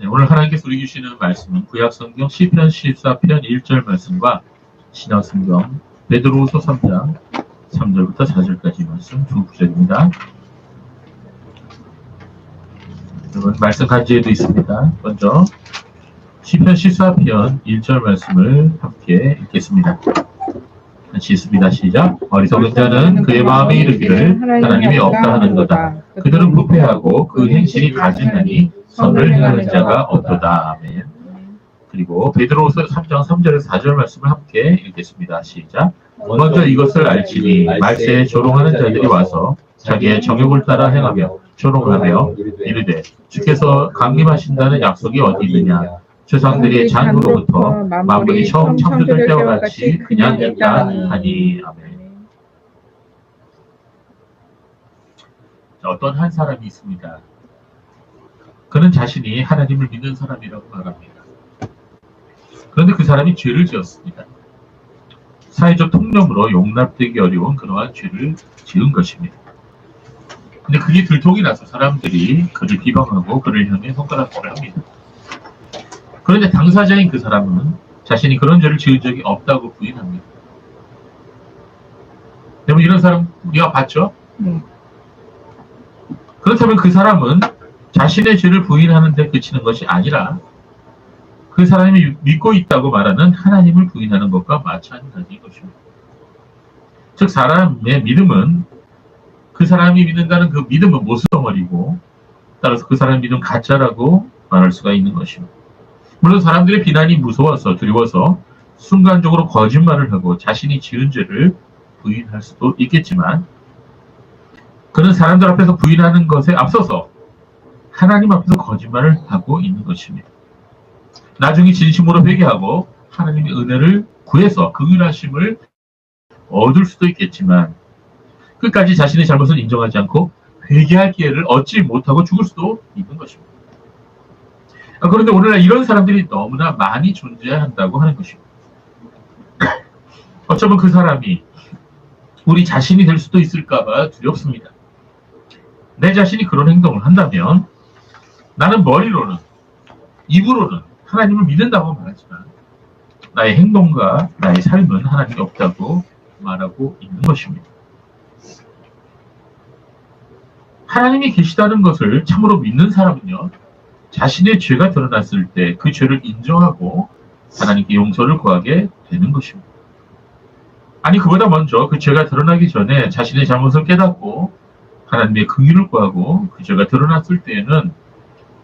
네, 오늘 하나님께서 우리 주시는 말씀은 구약성경 시편 14편 1절 말씀과 신약성경 베드로후서 3장 3절부터 4절까지 말씀 두 구절입니다. 여러분 말씀 간지에도 있습니다. 먼저 시편 14편 1절 말씀을 함께 읽겠습니다. 같이 있습니다. 시작. 어리석은 자는 그의 마음에 이르기를 하나님이 없다 하는도다. 그들은 부패하고 그 행실이 가증하니 선을 행하는 자가 없도다. 아멘. 그리고 베드로후서 3장 3절에서 4절 말씀을 함께 읽겠습니다. 시작. 먼저 이것을 알지니 말세에 조롱하는 자들이 와서 자기의 정욕을 따라 행하며 조롱하며 이르되 주께서 강림하신다는 약속이 어디 있느냐. 조상들의 잔으로부터 만물이 처음 창조될 때와 같이 그냥 있다 하니. 아멘. 자, 어떤 한 사람이 있습니다. 그는 자신이 하나님을 믿는 사람이라고 말합니다. 그런데 그 사람이 죄를 지었습니다. 사회적 통념으로 용납되기 어려운 그러한 죄를 지은 것입니다. 근데 그게 들통이 나서 사람들이 그를 비방하고 그를 향해 손가락질을 합니다. 그런데 당사자인 그 사람은 자신이 그런 죄를 지은 적이 없다고 부인합니다. 여러분 이런 사람 우리가 봤죠? 그렇다면 그 사람은 자신의 죄를 부인하는 데 그치는 것이 아니라 그 사람이 믿고 있다고 말하는 하나님을 부인하는 것과 마찬가지인 것입니다. 즉 사람의 믿음은 그 사람이 믿는다는 그 믿음은 모순덩어리고 따라서 그 사람의 믿음은 가짜라고 말할 수가 있는 것입니다. 물론 사람들의 비난이 무서워서 두려워서 순간적으로 거짓말을 하고 자신이 지은 죄를 부인할 수도 있겠지만 그는 사람들 앞에서 부인하는 것에 앞서서 하나님 앞에서 거짓말을 하고 있는 것입니다. 나중에 진심으로 회개하고 하나님의 은혜를 구해서 긍휼하심을 얻을 수도 있겠지만 끝까지 자신의 잘못을 인정하지 않고 회개할 기회를 얻지 못하고 죽을 수도 있는 것입니다. 그런데 오늘날 이런 사람들이 너무나 많이 존재한다고 하는 것입니다. 어쩌면 그 사람이 우리 자신이 될 수도 있을까봐 두렵습니다. 내 자신이 그런 행동을 한다면 나는 머리로는 입으로는 하나님을 믿는다고 말하지만 나의 행동과 나의 삶은 하나님이 없다고 말하고 있는 것입니다. 하나님이 계시다는 것을 참으로 믿는 사람은요, 자신의 죄가 드러났을 때 그 죄를 인정하고 하나님께 용서를 구하게 되는 것입니다. 아니 그보다 먼저 그 죄가 드러나기 전에 자신의 잘못을 깨닫고 하나님의 긍휼을 구하고 그 죄가 드러났을 때에는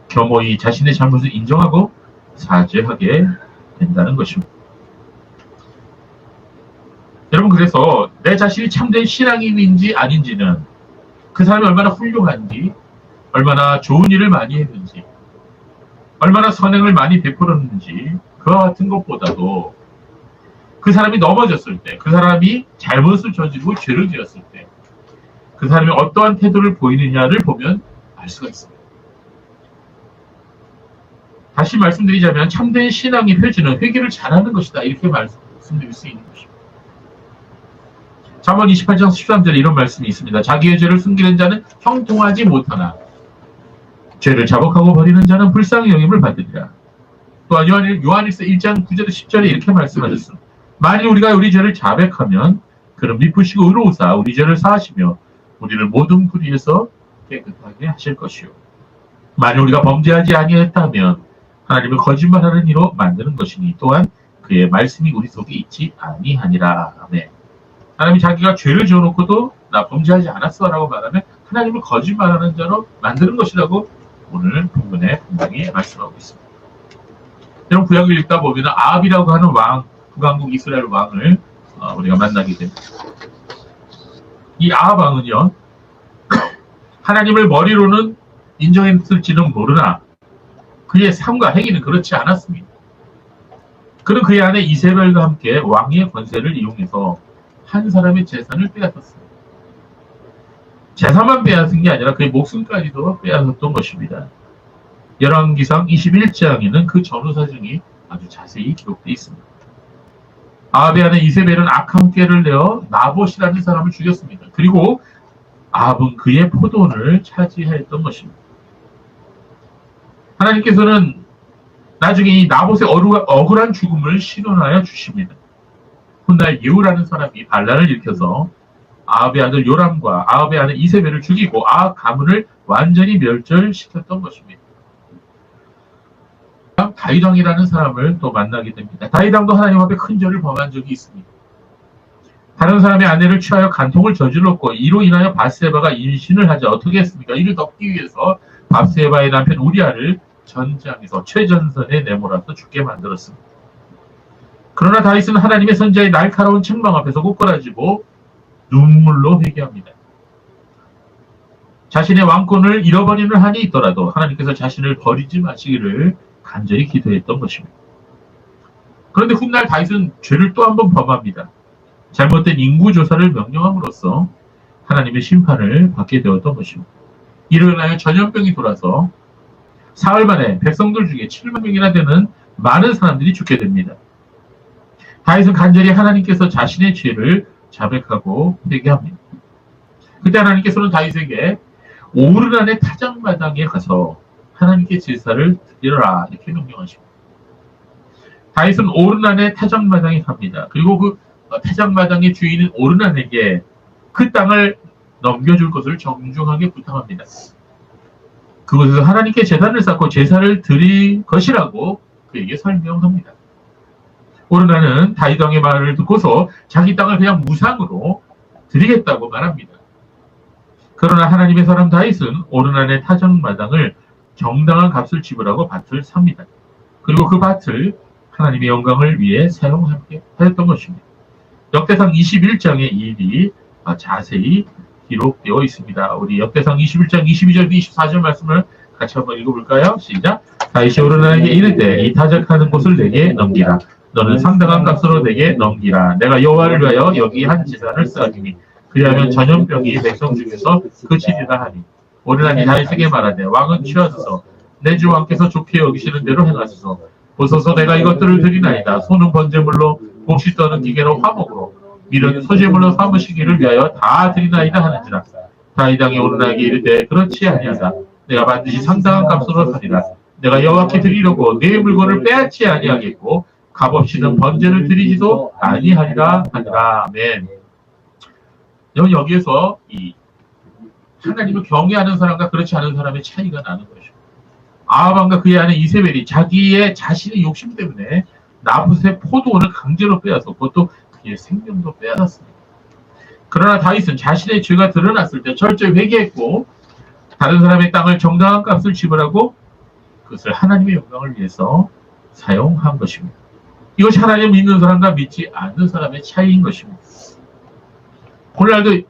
겸허히 자신의 잘못을 인정하고 사죄하게 된다는 것입니다. 여러분 그래서 내 자신이 참된 신앙인인지 아닌지는 그 사람이 얼마나 훌륭한지, 얼마나 좋은 일을 많이 했는지, 얼마나 선행을 많이 베풀었는지 그와 같은 것보다도 그 사람이 넘어졌을 때, 그 사람이 잘못을 저지르고 죄를 지었을 때 그 사람이 어떠한 태도를 보이느냐를 보면 알 수가 있습니다. 다시 말씀드리자면 참된 신앙의 표지는 회개를 잘하는 것이다 이렇게 말씀드릴 수 있는 것입니다. 잠언 28장 13절에 이런 말씀이 있습니다. 자기의 죄를 숨기는 자는 형통하지 못하나 죄를 자복하고 버리는 자는 불쌍히 여김을 받으리라. 또한 요한일서 1장 9절에 10절에 이렇게 말씀하셨습니다. 만일 우리가 우리 죄를 자백하면 그는 미쁘시고 의로우사 우리 죄를 사하시며 우리를 모든 불의에서 깨끗하게 하실 것이요. 만일 우리가 범죄하지 아니했다면 하나님을 거짓말하는 이로 만드는 것이니 또한 그의 말씀이 우리 속에 있지 아니하니라. 아멘. 하나님이 자기가 죄를 지어놓고도 나 범죄하지 않았어 라고 말하면 하나님을 거짓말하는 자로 만드는 것이라고 오늘 본문에 분명히 말씀하고 있습니다. 여러분 구약을 읽다 보면 아합이라고 하는 왕, 북왕국 이스라엘 왕을 우리가 만나게 됩니다. 이 아합 왕은요 하나님을 머리로는 인정했을지는 모르나 그의 삶과 행위는 그렇지 않았습니다. 그는 그의 아내 이세벨과 함께 왕의 권세를 이용해서 한 사람의 재산을 빼앗았습니다. 재산만 빼앗은 게 아니라 그의 목숨까지도 빼앗았던 것입니다. 열왕기상 21장에는 그 전후 사정이 아주 자세히 기록되어 있습니다. 아합의 아내 이세벨은 악한 꾀를 내어 나봇이라는 사람을 죽였습니다. 그리고 아합은 그의 포도원을 차지했던 것입니다. 하나님께서는 나중에 이 나봇의 억울한 죽음을 신원하여 주십니다. 훗날 예후라는 사람이 반란을 일으켜서 아합의 아들 요람과 아합의 아들 이세벨을 죽이고 아합 가문을 완전히 멸절시켰던 것입니다. 다윗 왕이라는 사람을 또 만나게 됩니다. 다윗 왕도 하나님 앞에 큰 죄를 범한 적이 있습니다. 다른 사람의 아내를 취하여 간통을 저질렀고 이로 인하여 밧세바가 임신을 하자 어떻게 했습니까? 이를 덮기 위해서 밧세바의 남편 우리아를 전장에서 최전선에 내몰아서 죽게 만들었습니다. 그러나 다윗은 하나님의 선지자의 날카로운 책망 앞에서 꼬꾸라지고 눈물로 회개합니다. 자신의 왕권을 잃어버리는 한이 있더라도 하나님께서 자신을 버리지 마시기를 간절히 기도했던 것입니다. 그런데 훗날 다윗은 죄를 또 한 번 범합니다. 잘못된 인구조사를 명령함으로써 하나님의 심판을 받게 되었던 것입니다. 이로 인하여 전염병이 돌아서 사흘 만에 백성들 중에 7만 명이나 되는 많은 사람들이 죽게 됩니다. 다윗은 간절히 하나님께서 자신의 죄를 자백하고 회개합니다. 그때 하나님께서는 다윗에게 오르난의 타작마당에 가서 하나님께 제사를 드리라 이렇게 명령하십니다. 다윗은 오르난의 타작마당에 갑니다. 그리고 그 타작마당의 주인인 오르난에게 그 땅을 넘겨줄 것을 정중하게 부탁합니다. 그곳에서 하나님께 제단을 쌓고 제사를 드릴 것이라고 그에게 설명합니다. 오르난은 다윗 왕의 말을 듣고서 자기 땅을 그냥 무상으로 드리겠다고 말합니다. 그러나 하나님의 사람 다윗은 오르난의 타작마당을 정당한 값을 지불하고 밭을 삽니다. 그리고 그 밭을 하나님의 영광을 위해 사용하게 하였던 것입니다. 역대상 21장의 일이 자세히 기록되어 있습니다. 우리 역대상 21장 22절 24절 말씀을 같이 한번 읽어볼까요? 시작. 다윗이 오르난에게 이르되 이 타작하는 곳을 내게 넘기라. 너는 상당한 값으로 내게 넘기라. 내가 여호와를 위하여 여기 한 제단을 쌓으니 그리하면 전염병이 백성 중에서 그치리라 하니. 오르난이 다윗에게 말하되 왕은 취하소서 내 주 왕께서 좋게 여기시는 대로 행하소서. 보소서 내가 이것들을 드리나이다. 소는 번제물로 곱시 떠는 기계로 화목으로 밀은 소제물로 삼으시기를 위하여 다 드리나이다 하는지라. 다윗 왕이 오르난에게 이르되 그렇지 아니하다. 내가 반드시 상당한 값으로 사리라. 내가 여호와께 드리려고 내 물건을 빼앗지 아니하겠고 값없이는 번제를 드리지도 아니하리라 하니라. 아멘. 여기에서 이 하나님을 경외하는 사람과 그렇지 않은 사람의 차이가 나는 것이죠. 아합 왕과 그의 아내 이세벨이 자신의 욕심 때문에 나봇의 포도원을 강제로 빼앗았고 그것도 그의 생명도 빼앗았습니다. 그러나 다윗은 자신의 죄가 드러났을 때 철저히 회개했고 다른 사람의 땅을 정당한 값을 지불하고 그것을 하나님의 영광을 위해서 사용한 것입니다. 이것이 하나님을 믿는 사람과 믿지 않는 사람의 차이인 것입니다. 오늘날도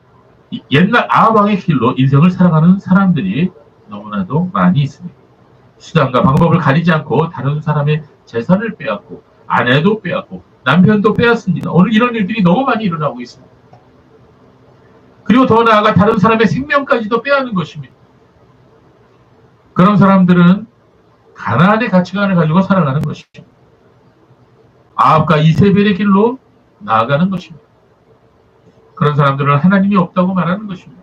옛날 아합 왕의 길로 인생을 살아가는 사람들이 너무나도 많이 있습니다. 수단과 방법을 가리지 않고 다른 사람의 재산을 빼앗고 아내도 빼앗고 남편도 빼앗습니다. 오늘 이런 일들이 너무 많이 일어나고 있습니다. 그리고 더 나아가 다른 사람의 생명까지도 빼앗는 것입니다. 그런 사람들은 가나안의 가치관을 가지고 살아가는 것이죠. 아합과 이세벨의 길로 나아가는 것입니다. 그런 사람들은 하나님이 없다고 말하는 것입니다.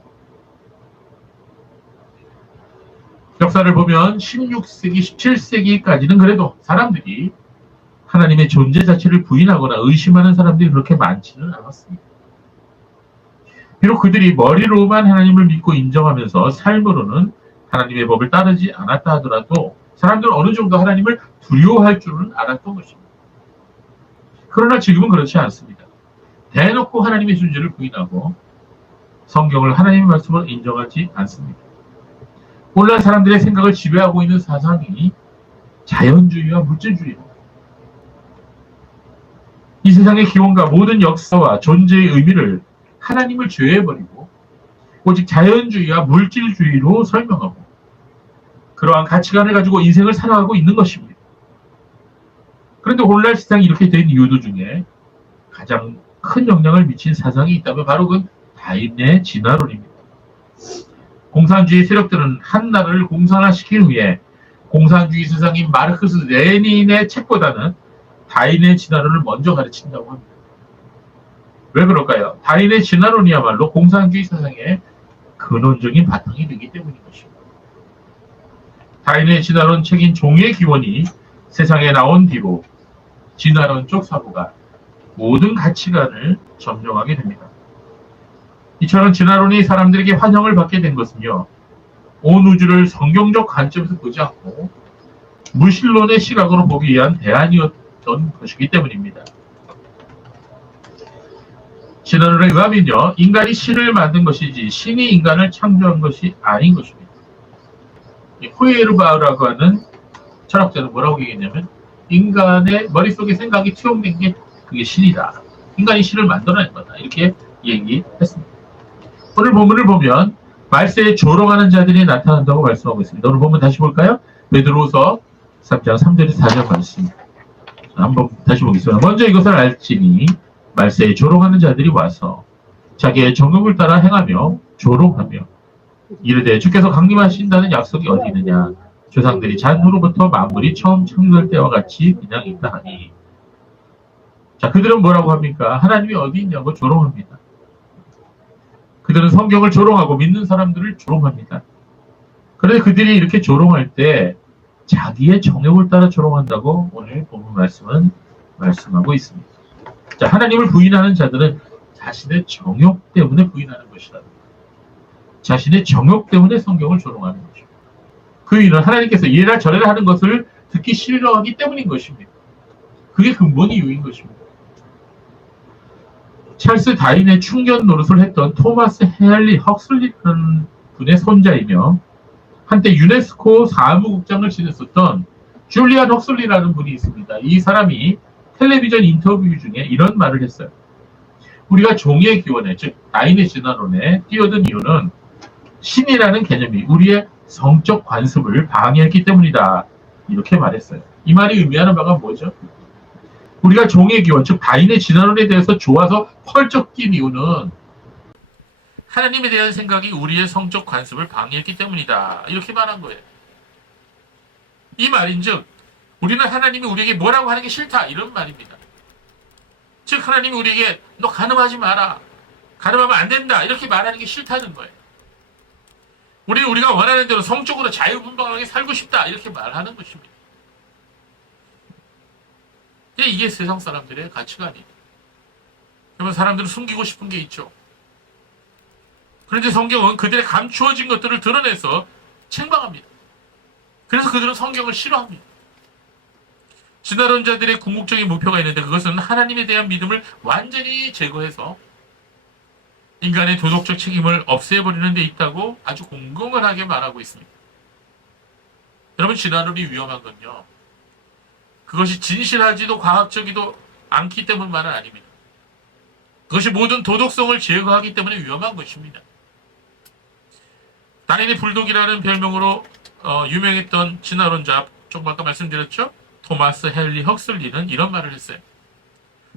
역사를 보면 16세기, 17세기까지는 그래도 사람들이 하나님의 존재 자체를 부인하거나 의심하는 사람들이 그렇게 많지는 않았습니다. 비록 그들이 머리로만 하나님을 믿고 인정하면서 삶으로는 하나님의 법을 따르지 않았다 하더라도 사람들은 어느 정도 하나님을 두려워할 줄은 알았던 것입니다. 그러나 지금은 그렇지 않습니다. 대놓고 하나님의 존재를 부인하고 성경을 하나님의 말씀으로 인정하지 않습니다. 오늘날 사람들의 생각을 지배하고 있는 사상이 자연주의와 물질주의입니다. 이 세상의 기원과 모든 역사와 존재의 의미를 하나님을 제외해버리고 오직 자연주의와 물질주의로 설명하고 그러한 가치관을 가지고 인생을 살아가고 있는 것입니다. 그런데 오늘날 세상이 이렇게 된 이유도 중에 가장 큰 영향을 미친 사상이 있다면 바로 그 다인의 진화론입니다. 공산주의 세력들은 한 나라를 공산화시키기 위해 공산주의 세상인 마르크스 레닌의 책보다는 다인의 진화론을 먼저 가르친다고 합니다. 왜 그럴까요? 다인의 진화론이야말로 공산주의 세상의 근원적인 바탕이 되기 때문인 것입니다. 다인의 진화론 책인 종의 기원이 세상에 나온 뒤로 진화론적 사고가 모든 가치관을 점령하게 됩니다. 이처럼 진화론이 사람들에게 환영을 받게 된 것은요, 온 우주를 성경적 관점에서 보지 않고 무신론의 시각으로 보기 위한 대안이었던 것이기 때문입니다. 진화론에 의하면요, 인간이 신을 만든 것이지 신이 인간을 창조한 것이 아닌 것입니다. 호이에르바흐라고 하는 철학자는 뭐라고 얘기했냐면, 인간의 머릿속에 생각이 투영된 게 그게 신이다. 인간이 신을 만들어낸 거다. 이렇게 얘기했습니다. 오늘 본문을 보면 말세에 조롱하는 자들이 나타난다고 말씀하고 있습니다. 오늘 본문 다시 볼까요? 베드로후서 3장 3절에서 4절 말씀. 한번 다시 보겠습니다. 먼저 이것을 알지니 말세에 조롱하는 자들이 와서 자기의 정욕을 따라 행하며 조롱하며 이르되 주께서 강림하신다는 약속이 어디 있느냐? 조상들이 잔후로부터 만물이 처음 창조될 때와 같이 그냥 있다 하니. 자, 그들은 뭐라고 합니까? 하나님이 어디 있냐고 조롱합니다. 그들은 성경을 조롱하고 믿는 사람들을 조롱합니다. 그런데 그들이 이렇게 조롱할 때 자기의 정욕을 따라 조롱한다고 오늘 본문 말씀은 말씀하고 있습니다. 자, 하나님을 부인하는 자들은 자신의 정욕 때문에 부인하는 것이다. 자신의 정욕 때문에 성경을 조롱하는 것입니다. 그 이유는 하나님께서 이래라 저래라 하는 것을 듣기 싫어하기 때문인 것입니다. 그게 근본 이유인 것입니다. 찰스 다윈의 충견 노릇을 했던 토마스 헤알리 헉슬리라는 분의 손자이며 한때 유네스코 사무국장을 지냈었던 줄리안 헉슬리라는 분이 있습니다. 이 사람이 텔레비전 인터뷰 중에 이런 말을 했어요. 우리가 종의 기원에, 즉 다윈의 진화론에 뛰어든 이유는 신이라는 개념이 우리의 성적 관습을 방해했기 때문이다. 이렇게 말했어요. 이 말이 의미하는 바가 뭐죠? 우리가 종의 기원, 즉 다윈의 진화론에 대해서 좋아서 펄쩍 뛴 이유는 하나님에 대한 생각이 우리의 성적 관습을 방해했기 때문이다. 이렇게 말한 거예요. 이 말인즉 우리는 하나님이 우리에게 뭐라고 하는 게 싫다. 이런 말입니다. 즉 하나님이 우리에게 너 간음하지 마라. 간음하면 안 된다. 이렇게 말하는 게 싫다는 거예요. 우리는 우리가 원하는 대로 성적으로 자유분방하게 살고 싶다. 이렇게 말하는 것입니다. 이게 세상 사람들의 가치관이에요. 그러면 사람들은 숨기고 싶은 게 있죠. 그런데 성경은 그들의 감추어진 것들을 드러내서 책망합니다. 그래서 그들은 성경을 싫어합니다. 진화론자들의 궁극적인 목표가 있는데 그것은 하나님에 대한 믿음을 완전히 제거해서 인간의 도덕적 책임을 없애버리는 데 있다고 아주 공공연하게 말하고 있습니다. 여러분, 진화론이 위험한 건요, 그것이 진실하지도 과학적이도 않기 때문만은 아닙니다. 그것이 모든 도덕성을 제거하기 때문에 위험한 것입니다. 다윈의 불독이라는 별명으로 유명했던 진화론자, 조금 아까 말씀드렸죠? 토마스 헨리 헉슬리는 이런 말을 했어요.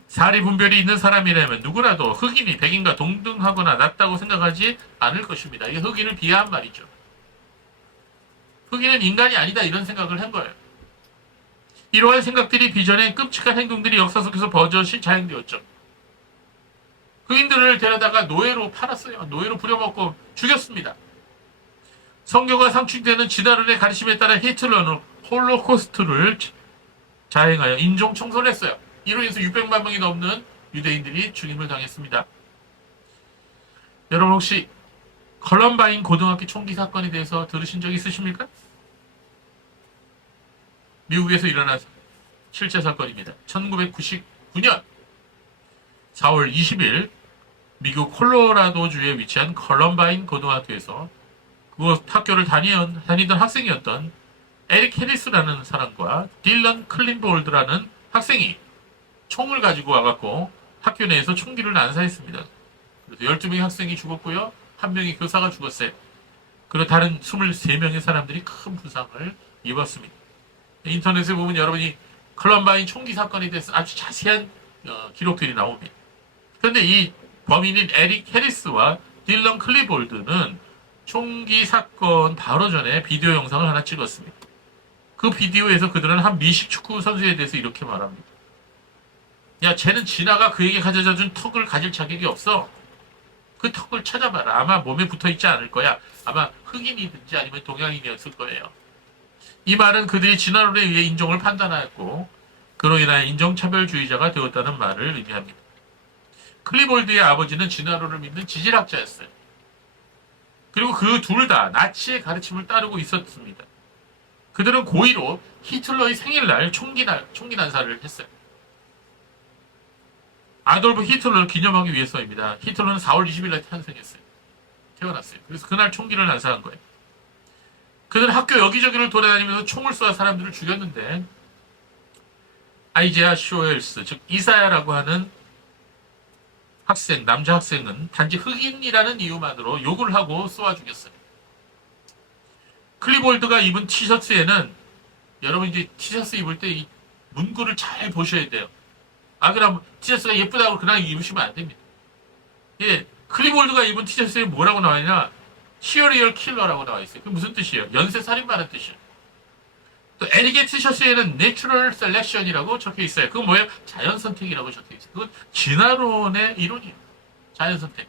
사리 분별이 있는 사람이라면 누구라도 흑인이 백인과 동등하거나 낫다고 생각하지 않을 것입니다. 이게 흑인을 비하한 말이죠. 흑인은 인간이 아니다 이런 생각을 한 거예요. 이러한 생각들이 비전에 끔찍한 행동들이 역사 속에서 버젓이 자행되었죠. 흑인들을 데려다가 노예로 팔았어요. 노예로 부려먹고 죽였습니다. 성경과 상충되는 진화론의 가르침에 따라 히틀러는 홀로코스트를 자행하여 인종 청소를 했어요. 이로 인해서 600만 명이 넘는 유대인들이 죽임을 당했습니다. 여러분 혹시 컬럼바인 고등학교 총기 사건에 대해서 들으신 적 있으십니까? 미국에서 일어난 실제 사건입니다. 1999년 4월 20일 미국 콜로라도주에 위치한 컬럼바인 고등학교에서 그곳 학교를 다니던 학생이었던 에릭 해리스라는 사람과 딜런 클린볼드라는 학생이 총을 가지고 와갖고 학교 내에서 총기를 난사했습니다. 그래서 12명의 학생이 죽었고요. 1명의 교사가 죽었어요. 그리고 다른 23명의 사람들이 큰 부상을 입었습니다. 인터넷에 보면 여러분이 컬럼바인 총기 사건에 대해서 아주 자세한 기록들이 나옵니다. 그런데 이 범인인 에릭 해리스와 딜런 클리볼드는 총기 사건 바로 전에 비디오 영상을 하나 찍었습니다. 그 비디오에서 그들은 한 미식 축구 선수에 대해서 이렇게 말합니다. 야, 쟤는 진아가 그에게 가져다준 턱을 가질 자격이 없어. 그 턱을 찾아봐라. 아마 몸에 붙어있지 않을 거야. 아마 흑인이든지 아니면 동양인이었을 거예요. 이 말은 그들이 진화론에 의해 인종을 판단하였고 그로 인하여 인종차별주의자가 되었다는 말을 의미합니다. 클리볼드의 아버지는 진화론을 믿는 지질학자였어요. 그리고 그 둘 다 나치의 가르침을 따르고 있었습니다. 그들은 고의로 히틀러의 생일날 총기 난사를 했어요. 아돌프 히틀러를 기념하기 위해서입니다. 히틀러는 4월 20일 날 태어났어요. 그래서 그날 총기를 난사한 거예요. 그들은 학교 여기저기를 돌아다니면서 총을 쏘아 사람들을 죽였는데 아이제아 쇼엘스, 즉 이사야라고 하는 남자 학생은 단지 흑인이라는 이유만으로 욕을 하고 쏘아 죽였어요. 클리볼드가 입은 티셔츠에는 여러분 이제 티셔츠 입을 때 이 문구를 잘 보셔야 돼요. 그럼 티셔츠가 예쁘다고 그냥 입으시면 안 됩니다. 예, 클리볼드가 입은 티셔츠에 뭐라고 나와 있냐? 시어리얼 킬러라고 나와 있어요. 그게 무슨 뜻이에요? 연쇄살인마라는 뜻이에요. 또 에릭의 티셔츠에는 내추럴 셀렉션이라고 적혀 있어요. 그건 뭐예요? 자연선택이라고 적혀 있어요. 그건 진화론의 이론이에요. 자연선택.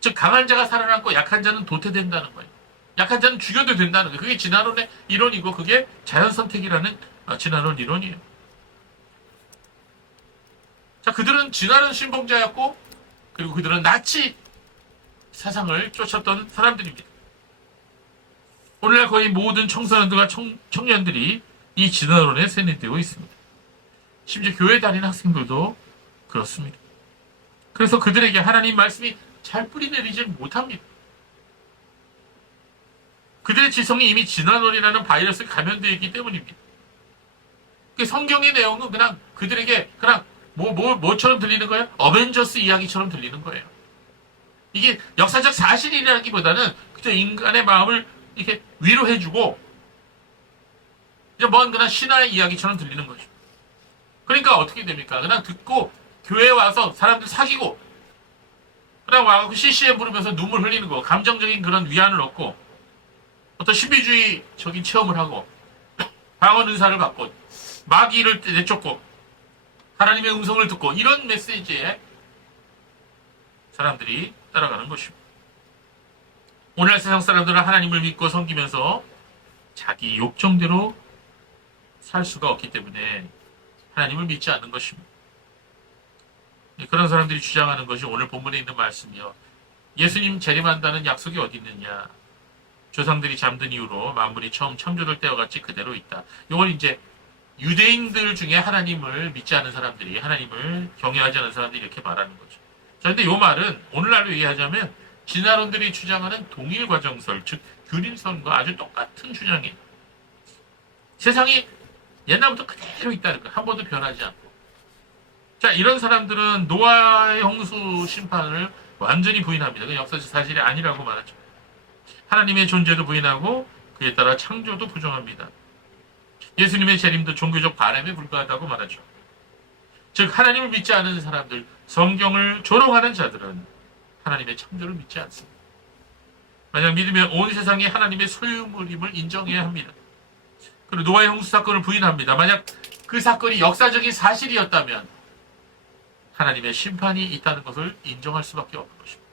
즉 강한 자가 살아남고 약한 자는 도태된다는 거예요. 약한 자는 죽여도 된다는 거예요. 그게 진화론의 이론이고 그게 자연선택이라는 진화론 이론이에요. 자, 그들은 진화론 신봉자였고 그리고 그들은 나치 사상을 쫓았던 사람들입니다. 오늘날 거의 모든 청소년들과 청년들이 이 진화론에 세뇌되고 있습니다. 심지어 교회 다니는 학생들도 그렇습니다. 그래서 그들에게 하나님 말씀이 잘 뿌리내리지 못합니다. 그들의 지성이 이미 진화론이라는 바이러스에 감염되어 있기 때문입니다. 성경의 내용은 그냥 그들에게 그냥 뭐처럼 들리는 거예요? 어벤져스 이야기처럼 들리는 거예요. 이게 역사적 사실이라기보다는 그저 인간의 마음을 이렇게 위로해주고 먼 그냥 신화의 이야기처럼 들리는 거죠. 그러니까 어떻게 됩니까? 그냥 듣고 교회에 와서 사람들 사귀고 그냥 와서 CCM 부르면서 눈물 흘리는 거, 감정적인 그런 위안을 얻고 어떤 신비주의적인 체험을 하고 방언 은사를 받고 마귀를 내쫓고 하나님의 음성을 듣고 이런 메시지에 사람들이 따라가는 것입니다. 오늘날 세상 사람들은 하나님을 믿고 섬기면서 자기 욕정대로 살 수가 없기 때문에 하나님을 믿지 않는 것입니다. 그런 사람들이 주장하는 것이 오늘 본문에 있는 말씀이요. 예수님 재림한다는 약속이 어디 있느냐. 조상들이 잠든 이후로 만물이 처음 창조될 때와 같이 그대로 있다. 이걸 이제 유대인들 중에 하나님을 믿지 않는 사람들이, 하나님을 경외하지 않는 사람들이 이렇게 말하는 거죠. 그런데 이 말은 오늘날로 얘기하자면 진화론들이 주장하는 동일과정설, 즉 균일선과 아주 똑같은 주장이에요. 세상이 옛날부터 그대로 있다는 거예요. 한 번도 변하지 않고. 자, 이런 사람들은 노아의 홍수 심판을 완전히 부인합니다. 그 역사적 사실이 아니라고 말하죠. 하나님의 존재도 부인하고 그에 따라 창조도 부정합니다. 예수님의 재림도 종교적 바람에 불과하다고 말하죠. 즉 하나님을 믿지 않는 사람들, 성경을 조롱하는 자들은 하나님의 창조를 믿지 않습니다. 만약 믿으면 온 세상이 하나님의 소유물임을 인정해야 합니다. 그리고 노아의 홍수 사건을 부인합니다. 만약 그 사건이 역사적인 사실이었다면 하나님의 심판이 있다는 것을 인정할 수밖에 없는 것입니다.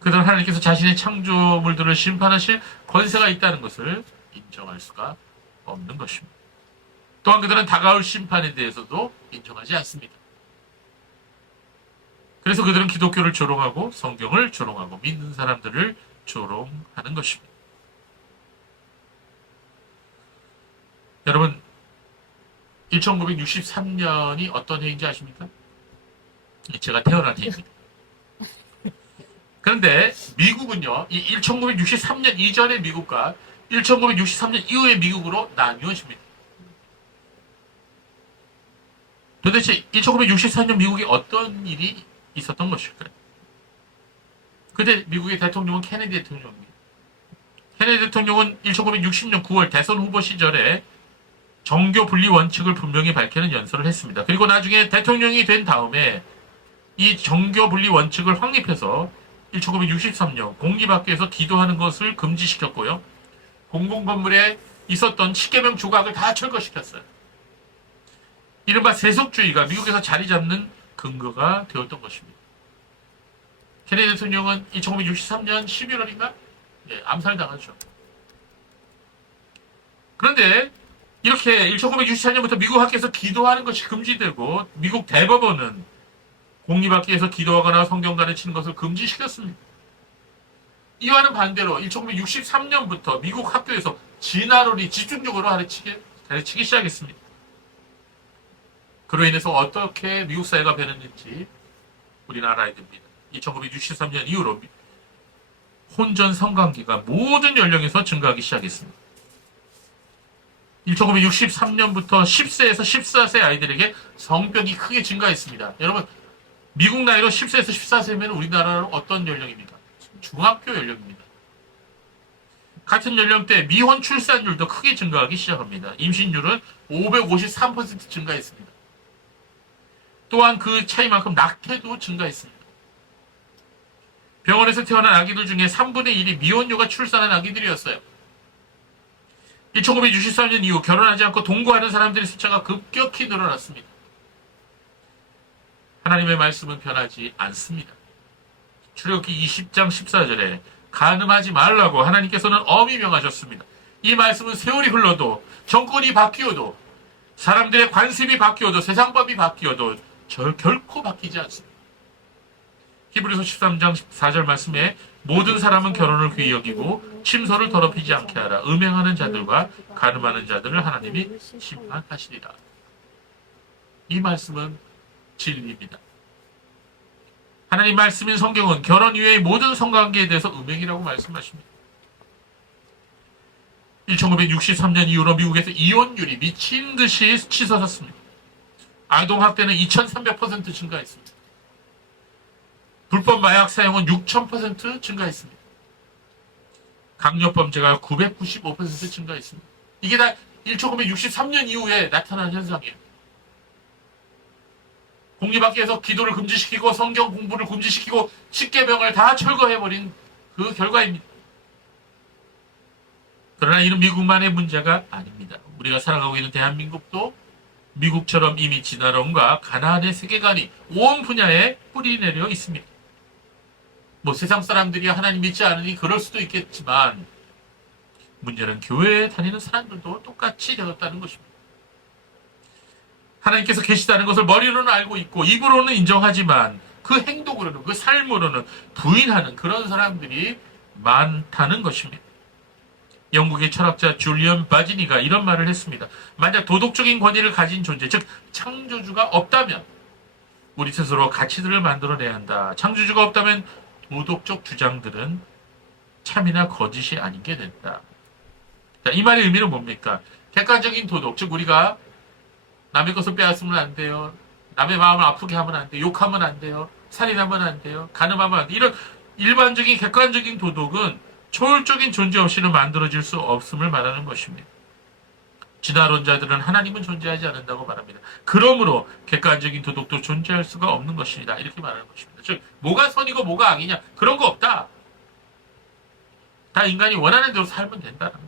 그들은 하나님께서 자신의 창조물들을 심판하실 권세가 있다는 것을 인정할 수가 없는 것입니다. 또한 그들은 다가올 심판에 대해서도 인정하지 않습니다. 그래서 그들은 기독교를 조롱하고 성경을 조롱하고 믿는 사람들을 조롱하는 것입니다. 여러분, 1963년이 어떤 해인지 아십니까? 제가 태어난 해입니다. 그런데 미국은요, 이 1963년 이전의 미국과 1963년 이후의 미국으로 나뉘어집니다. 도대체 1964년 미국에 어떤 일이 있었던 것일까요? 그때 미국의 대통령은 케네디 대통령입니다. 케네디 대통령은 1960년 9월 대선 후보 시절에 정교 분리 원칙을 분명히 밝히는 연설을 했습니다. 그리고 나중에 대통령이 된 다음에 이 정교 분리 원칙을 확립해서 1963년 공립학교에서 기도하는 것을 금지시켰고요. 공공건물에 있었던 십계명 조각을 다 철거시켰어요. 이른바 세속주의가 미국에서 자리 잡는 근거가 되었던 것입니다. 케네디 대통령은 1963년 11월인가? 암살당하죠. 그런데 이렇게 1964년부터 미국 학교에서 기도하는 것이 금지되고 미국 대법원은 공립학교에서 기도하거나 성경 가르치는 것을 금지시켰습니다. 이와는 반대로 1963년부터 미국 학교에서 진화론이 집중적으로 가르치기 시작했습니다. 그로 인해서 어떻게 미국 사회가 변했는지 우리는 알아야 됩니다. 1963년 이후로 혼전 성관계가 모든 연령에서 증가하기 시작했습니다. 1963년부터 10세에서 14세 아이들에게 성병이 크게 증가했습니다. 여러분, 미국 나이로 10세에서 14세면 우리나라는 어떤 연령입니까? 중학교 연령입니다. 같은 연령대 미혼 출산율도 크게 증가하기 시작합니다. 임신율은 553% 증가했습니다. 또한 그 차이만큼 낙태도 증가했습니다. 병원에서 태어난 아기들 중에 3분의 1이 미혼녀가 출산한 아기들이었어요. 1963년 이후 결혼하지 않고 동거하는 사람들의 숫자가 급격히 늘어났습니다. 하나님의 말씀은 변하지 않습니다. 출애굽기 20장 14절에 간음하지 말라고 하나님께서는 엄히 명하셨습니다. 이 말씀은 세월이 흘러도 정권이 바뀌어도 사람들의 관습이 바뀌어도 세상법이 바뀌어도 결코 바뀌지 않습니다. 히브리서 13장 14절 말씀에 모든 사람은 결혼을 귀히 여기고 침소를 더럽히지 않게 하라. 음행하는 자들과 간음하는 자들을 하나님이 심판하시리라. 이 말씀은 진리입니다. 하나님 말씀인 성경은 결혼 이외의 모든 성관계에 대해서 음행이라고 말씀하십니다. 1963년 이후로 미국에서 이혼율이 미친 듯이 치솟았습니다. 아동학대는 2300% 증가했습니다. 불법 마약 사용은 6000% 증가했습니다. 강력범죄가 995% 증가했습니다. 이게 다 1963년 이후에 나타난 현상이에요. 공립학교에서 기도를 금지시키고 성경 공부를 금지시키고 십계명을 다 철거해버린 그 결과입니다. 그러나 이는 미국만의 문제가 아닙니다. 우리가 살아가고 있는 대한민국도 미국처럼 이미 진화론과 가나안의 세계관이 온 분야에 뿌리내려 있습니다. 세상 사람들이 하나님 믿지 않으니 그럴 수도 있겠지만 문제는 교회에 다니는 사람들도 똑같이 되었다는 것입니다. 하나님께서 계시다는 것을 머리로는 알고 있고 입으로는 인정하지만 그 행동으로는 그 삶으로는 부인하는 그런 사람들이 많다는 것입니다. 영국의 철학자 줄리언 바지니가 이런 말을 했습니다. 만약 도덕적인 권위를 가진 존재, 즉 창조주가 없다면 우리 스스로 가치들을 만들어내야 한다. 창조주가 없다면 도덕적 주장들은 참이나 거짓이 아닌 게 된다. 자, 이 말의 의미는 뭡니까? 객관적인 도덕, 즉 우리가 남의 것을 빼앗으면 안 돼요. 남의 마음을 아프게 하면 안 돼요. 욕하면 안 돼요. 살인하면 안 돼요. 간음하면 안 돼요. 이런 일반적인 객관적인 도덕은 초월적인 존재 없이는 만들어질 수 없음을 말하는 것입니다. 진화론자들은 하나님은 존재하지 않는다고 말합니다. 그러므로 객관적인 도덕도 존재할 수가 없는 것이다. 이렇게 말하는 것입니다. 즉 뭐가 선이고 뭐가 악이냐 그런 거 없다. 다 인간이 원하는 대로 살면 된다는 거.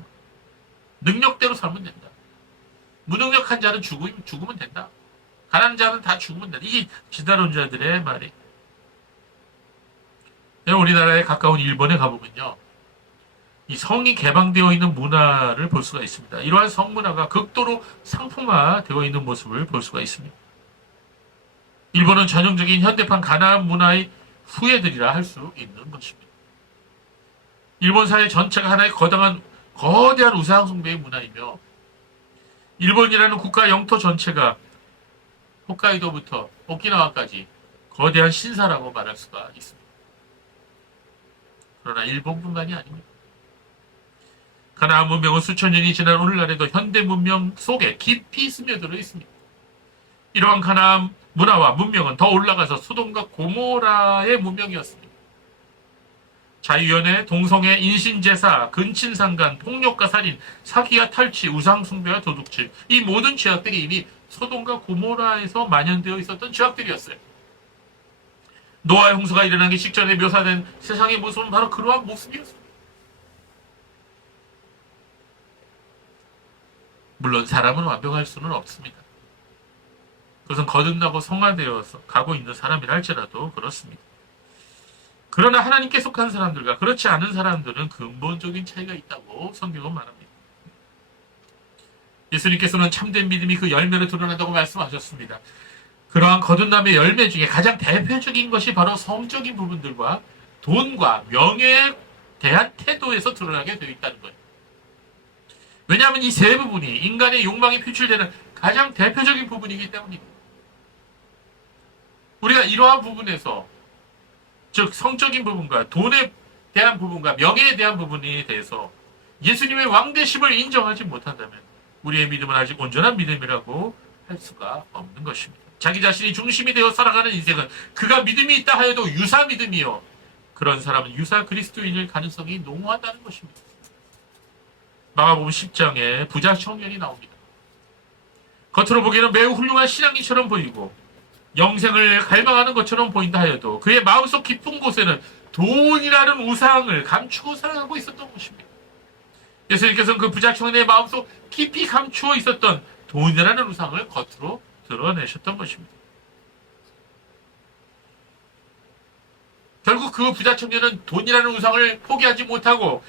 능력대로 살면 된다. 무능력한 자는 죽으면 된다. 가난한 자는 다 죽으면 된다. 이게 진화론자들의 말이. 우리나라에 가까운 일본에 가보면요. 이 성이 개방되어 있는 문화를 볼 수가 있습니다. 이러한 성문화가 극도로 상품화되어 있는 모습을 볼 수가 있습니다. 일본은 전형적인 현대판 가나안 문화의 후예들이라 할 수 있는 것입니다. 일본 사회 전체가 하나의 거대한 우상 숭배의 문화이며 일본이라는 국가 영토 전체가 홋카이도부터 오키나와까지 거대한 신사라고 말할 수가 있습니다. 그러나 일본뿐만이 아닙니다. 가나안 문명은 수천 년이 지난 오늘날에도 현대 문명 속에 깊이 스며들어 있습니다. 이러한 가나안 문화와 문명은 더 올라가서 소돔과 고모라의 문명이었습니다. 자유연애, 동성애, 인신제사, 근친상간, 폭력과 살인, 사기와 탈취, 우상숭배와 도둑질 이 모든 죄악들이 이미 소돔과 고모라에서 만연되어 있었던 죄악들이었어요. 노아의 홍수가 일어나기 직전에 묘사된 세상의 모습은 바로 그러한 모습이었습니다. 물론 사람은 완벽할 수는 없습니다. 그것은 거듭나고 성화되어서 가고 있는 사람이라 할지라도 그렇습니다. 그러나 하나님께 속한 사람들과 그렇지 않은 사람들은 근본적인 차이가 있다고 성경은 말합니다. 예수님께서는 참된 믿음이 그 열매로 드러난다고 말씀하셨습니다. 그러한 거듭남의 열매 중에 가장 대표적인 것이 바로 성적인 부분들과 돈과 명예에 대한 태도에서 드러나게 되어 있다는 거예요. 왜냐하면 이 세 부분이 인간의 욕망이 표출되는 가장 대표적인 부분이기 때문입니다. 우리가 이러한 부분에서, 즉 성적인 부분과 돈에 대한 부분과 명예에 대한 부분에 대해서 예수님의 왕되심을 인정하지 못한다면 우리의 믿음은 아직 온전한 믿음이라고 할 수가 없는 것입니다. 자기 자신이 중심이 되어 살아가는 인생은 그가 믿음이 있다 하여도 유사 믿음이요, 그런 사람은 유사 그리스도인일 가능성이 농후하다는 것입니다. 마가복음 10장에 부자 청년이 나옵니다. 겉으로 보기에는 매우 훌륭한 신앙인처럼 보이고 영생을 갈망하는 것처럼 보인다 하여도 그의 마음속 깊은 곳에는 돈이라는 우상을 감추고 살아가고 있었던 것입니다. 예수님께서는 그 부자 청년의 마음속 깊이 감추어 있었던 돈이라는 우상을 겉으로 드러내셨던 것입니다. 결국 그 부자 청년은 돈이라는 우상을 포기하지 못하고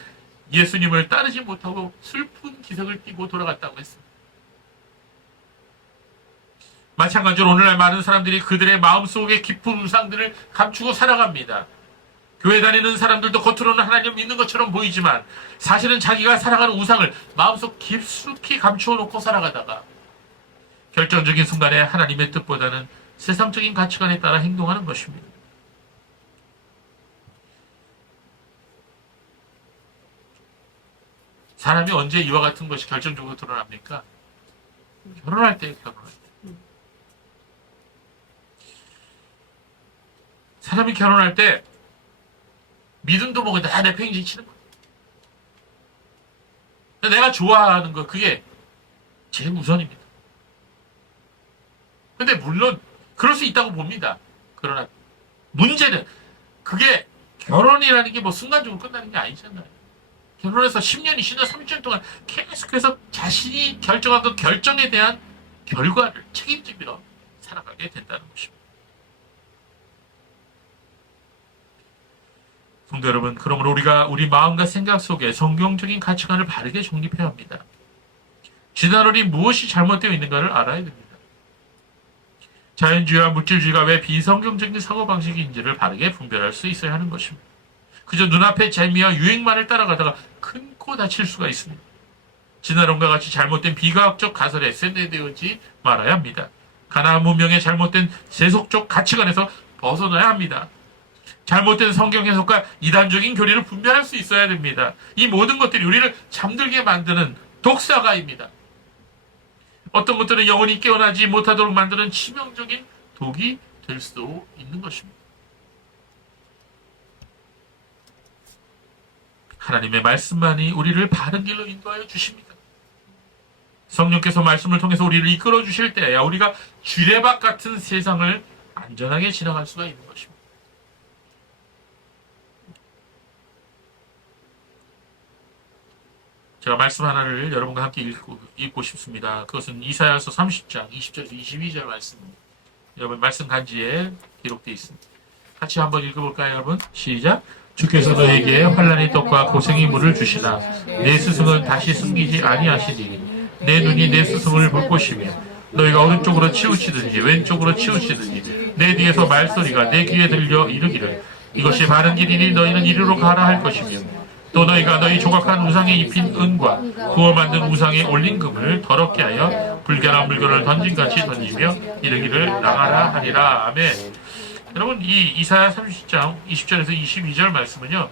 예수님을 따르지 못하고 슬픈 기색을 띠고 돌아갔다고 했습니다. 마찬가지로 오늘날 많은 사람들이 그들의 마음속에 깊은 우상들을 감추고 살아갑니다. 교회 다니는 사람들도 겉으로는 하나님을 믿는 것처럼 보이지만 사실은 자기가 살아가는 우상을 마음속 깊숙이 감추어 놓고 살아가다가 결정적인 순간에 하나님의 뜻보다는 세상적인 가치관에 따라 행동하는 것입니다. 사람이 언제 이와 같은 것이 결정적으로 드러납니까? 결혼할 때, 결혼할 때. 사람이 결혼할 때 믿음도 뭐고 다 내팽개치 치는 거예요. 내가 좋아하는 거, 그게 제일 우선입니다. 근데 물론 그럴 수 있다고 봅니다. 그러나 문제는 그게 결혼이라는 게 뭐 순간적으로 끝나는 게 아니잖아요. 결혼해서 10년, 20년, 30년 동안 계속해서 자신이 결정한 그 결정에 대한 결과를 책임지며 살아가게 된다는 것입니다. 성도 여러분, 그러므로 우리가 우리 마음과 생각 속에 성경적인 가치관을 바르게 정립해야 합니다. 진화론이 무엇이 잘못되어 있는가를 알아야 됩니다. 자연주의와 물질주의가 왜 비성경적인 사고방식인지를 바르게 분별할 수 있어야 하는 것입니다. 그저 눈앞의 재미와 유행만을 따라가다가 큰 코 다칠 수가 있습니다. 진화론과 같이 잘못된 비과학적 가설에 세뇌되지 말아야 합니다. 가나안 문명의 잘못된 세속적 가치관에서 벗어나야 합니다. 잘못된 성경 해석과 이단적인 교리를 분별할 수 있어야 됩니다. 이 모든 것들이 우리를 잠들게 만드는 독사가입니다. 어떤 것들은 영원히 깨어나지 못하도록 만드는 치명적인 독이 될 수도 있는 것입니다. 하나님의 말씀만이 우리를 바른 길로 인도하여 주십니다. 성령께서 말씀을 통해서 우리를 이끌어 주실 때야 우리가 쥐레박 같은 세상을 안전하게 지나갈 수가 있는 것입니다. 제가 말씀 하나를 여러분과 함께 읽고 싶습니다. 그것은 이사야서 30장 20절에서 22절 말씀입니다. 여러분 말씀 간지에 기록되어 있습니다. 같이 한번 읽어볼까요, 여러분? 시작! 주께서 너에게 환난의 떡과 고생의 물을 주시나 내 스승은 다시 숨기지 아니하시니 내 눈이 내 스승을 볼 것이며 너희가 오른쪽으로 치우치든지 왼쪽으로 치우치든지 내 뒤에서 말소리가 내 귀에 들려 이르기를 이것이 바른 길이니 너희는 이리로 가라 할 것이며 또 너희가 너희 조각한 우상에 입힌 은과 구워 만든 우상에 올린 금을 더럽게 하여 불결한 물건을 던진같이 던지며 이르기를 나가라 하리라. 아멘. 여러분, 이 이사야 30장 20절에서 22절 말씀은요,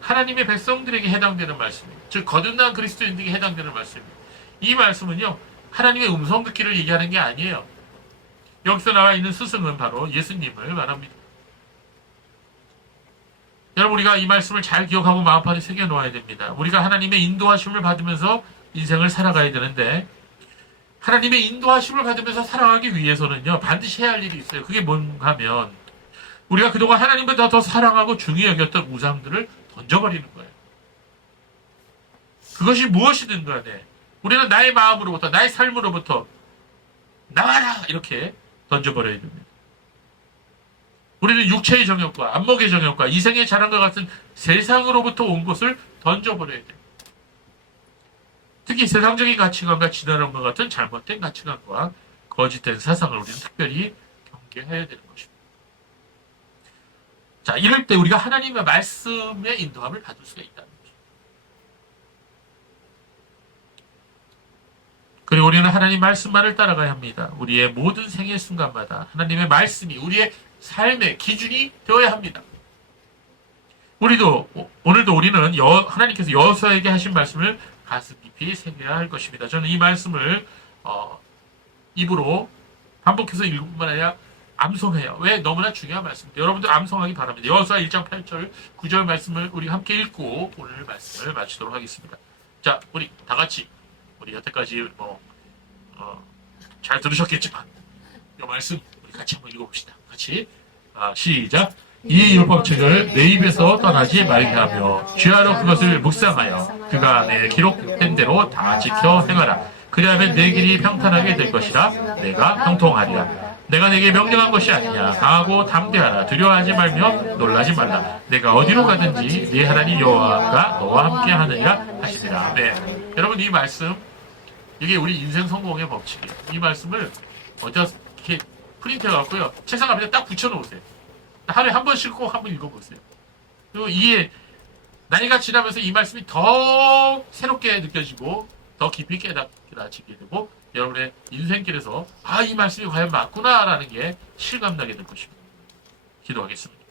하나님의 백성들에게 해당되는 말씀입니다. 즉 거듭난 그리스도인들에게 해당되는 말씀입니다. 이 말씀은요, 하나님의 음성 듣기를 얘기하는 게 아니에요. 여기서 나와 있는 스승은 바로 예수님을 말합니다. 여러분, 우리가 이 말씀을 잘 기억하고 마음판에 새겨놓아야 됩니다. 우리가 하나님의 인도하심을 받으면서 인생을 살아가야 되는데, 하나님의 인도하심을 받으면서 살아가기 위해서는요, 반드시 해야 할 일이 있어요. 그게 뭔가 하면 우리가 그동안 하나님보다 더 사랑하고 중요히 여겼던 우상들을 던져버리는 거예요. 그것이 무엇이든 간에 우리는 나의 마음으로부터, 나의 삶으로부터 나가라! 이렇게 던져버려야 됩니다. 우리는 육체의 정욕과 안목의 정욕과 이생의 자랑과 같은 세상으로부터 온 것을 던져버려야 돼요. 특히 세상적인 가치관과 진화론과 같은 잘못된 가치관과 거짓된 사상을 우리는 특별히 경계해야 되는 것입니다. 자, 이럴 때 우리가 하나님의 말씀의 인도함을 받을 수가 있다는 거죠. 그리고 우리는 하나님 말씀만을 따라가야 합니다. 우리의 모든 생애 순간마다 하나님의 말씀이 우리의 삶의 기준이 되어야 합니다. 오늘도 우리는 하나님께서 여호수아에게 하신 말씀을 가슴 깊이 새겨야 할 것입니다. 저는 이 말씀을 입으로 반복해서 읽을 뿐만 아니라 암송해요. 왜? 너무나 중요한 말씀입니다. 여러분들 암송하기 바랍니다. 여호수아 1장 8절 9절 말씀을 우리 함께 읽고 오늘 말씀을 마치도록 하겠습니다. 자, 우리 다 같이 우리 여태까지 잘 들으셨겠지만 이 말씀 우리 같이 한번 읽어봅시다. 같이 시작. 이 율법책을 내 입에서 떠나지 말게 하며 주야로 그것을 묵상하여 그가 내 기록된 대로 다 지켜 행하라. 그리하면 내 길이 평탄하게 될 것이라 내가 형통하리라. 내가 내게 명령한 것이 아니냐. 강하고 담대하라. 두려워하지 말며 놀라지 말라. 내가 어디로 가든지 네 하나님 여호와가 너와 함께 하느니라 하시니라. 네. 여러분 이 말씀 이게 우리 인생 성공의 법칙이에요. 이 말씀을 어디다 이렇게 프린트해갖고요. 책상 앞에 딱 붙여놓으세요. 하루에 한 번씩 꼭 한번 읽어보세요. 그리고 이게 나이가 지나면서 이 말씀이 더 새롭게 느껴지고 더 깊이 깨닫게 되고 여러분의 인생길에서 이 말씀이 과연 맞구나라는 게 실감나게 될 것입니다. 기도하겠습니다.